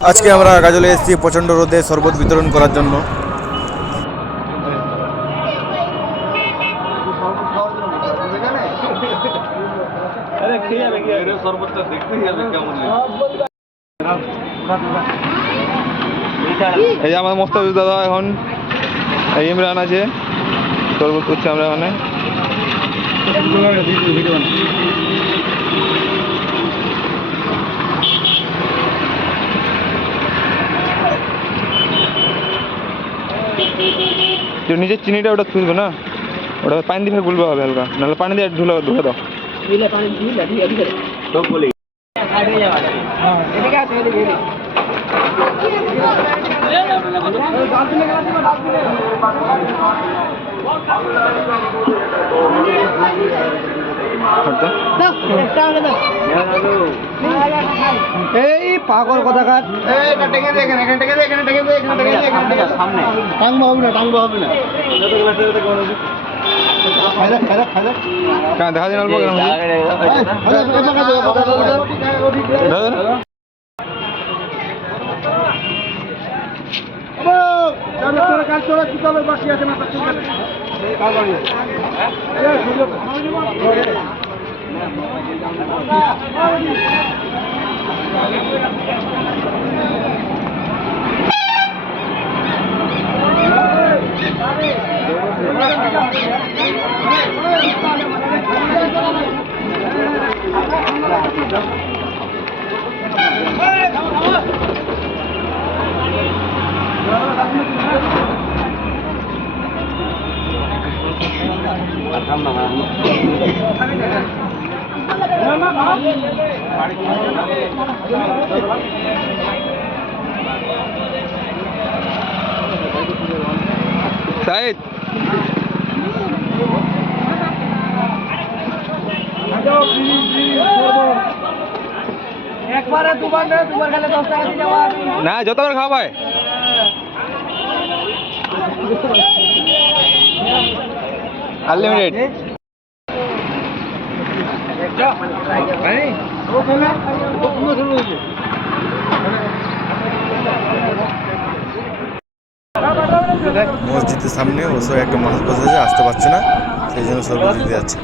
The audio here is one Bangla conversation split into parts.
আজকে আমরা গাজলে এসেছি প্রচণ্ড রোদে শরবত বিতরণ করার জন্য। এই যে আমার মোস্তাফিজ দাদা, এখন ইমরান আছে, শরবত করছি আমরা এখানে। নিজের চিনিটা ওটা তুলবে না, ওটা পানি দিয়ে গুলবে হবে হালকা, নাহলে পানি দিয়ে ধুলে দাও। এই পাগল কথাকার, টাঙ্গবা হবে না, টাঙ্গবা হবে না। দেখা দিন অল্প বাকি আছে না। সাইদ একবারে দুবার না, দুবার খেলে 10 টাকা দিয়ে যাওয়া না, যতবার খাওয়ায় আনলিমিটেড। মসজিদের সামনে বসে একটা মানুষ বসেছে, আসতে পারছে না, সেই জন্য শরবত দিতে যাচ্ছে।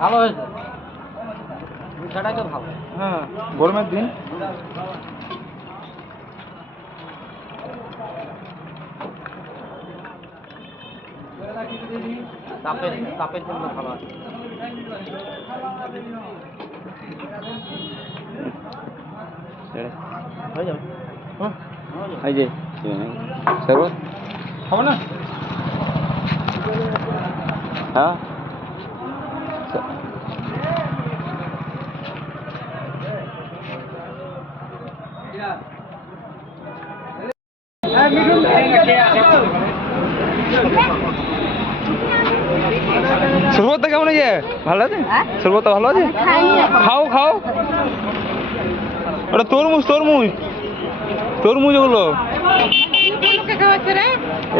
ভালো হয়েছে, মিঠাটা তো ভালো। হ্যাঁ, গরমের দিন তাপের জন্য ভালো আছে। হয়ে যাবে। এই যে শরবত খাবো না। হ্যাঁ, শরবতটা কেমন আছে? ভালো আছে? শরবতটা ভালো আছে? খাও খাও, ওটা তরমুজ, তরমুজ তরমুজ ওগুলো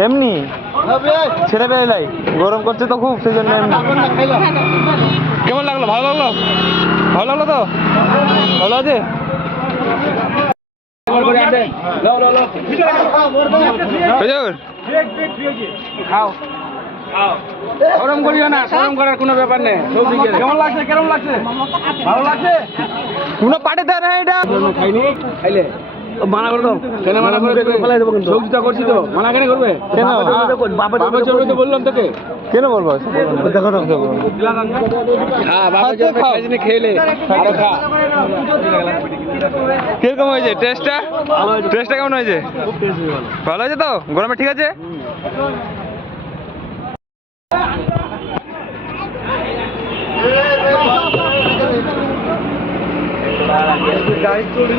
এমনি ছেড়ে বেলাই, গরম করছে তো খুব, সেই জন্য এমনি। কেমন লাগলো? ভালো লাগলো? ভালো লাগলো তো? ভালো আছে? খাও, গরম করিও না, গরম করার কোনো ব্যাপার নেই। কেমন লাগছে? কেমন লাগছে? ভালো লাগছে? কোনো পাটে দেয় না এটা। খাইনি, খাইলে মানা করে দাও। কেন মানা করে ফেলাই দেবো? কিন্তু সবজিটা করছি তো, মানা কেন করবে? কেন? বাবা চলবে তো বললাম তোকে। কেন বলবো? দেখো না, হ্যাঁ, বাবা চলবে, খাইনি খেলে খা। কিরকম হয়েছে টেস্টটা? টেস্টটা কেমন হয়েছে? ভালো হয়েছে তো? গরমে ঠিক আছে? গাড়ি চলে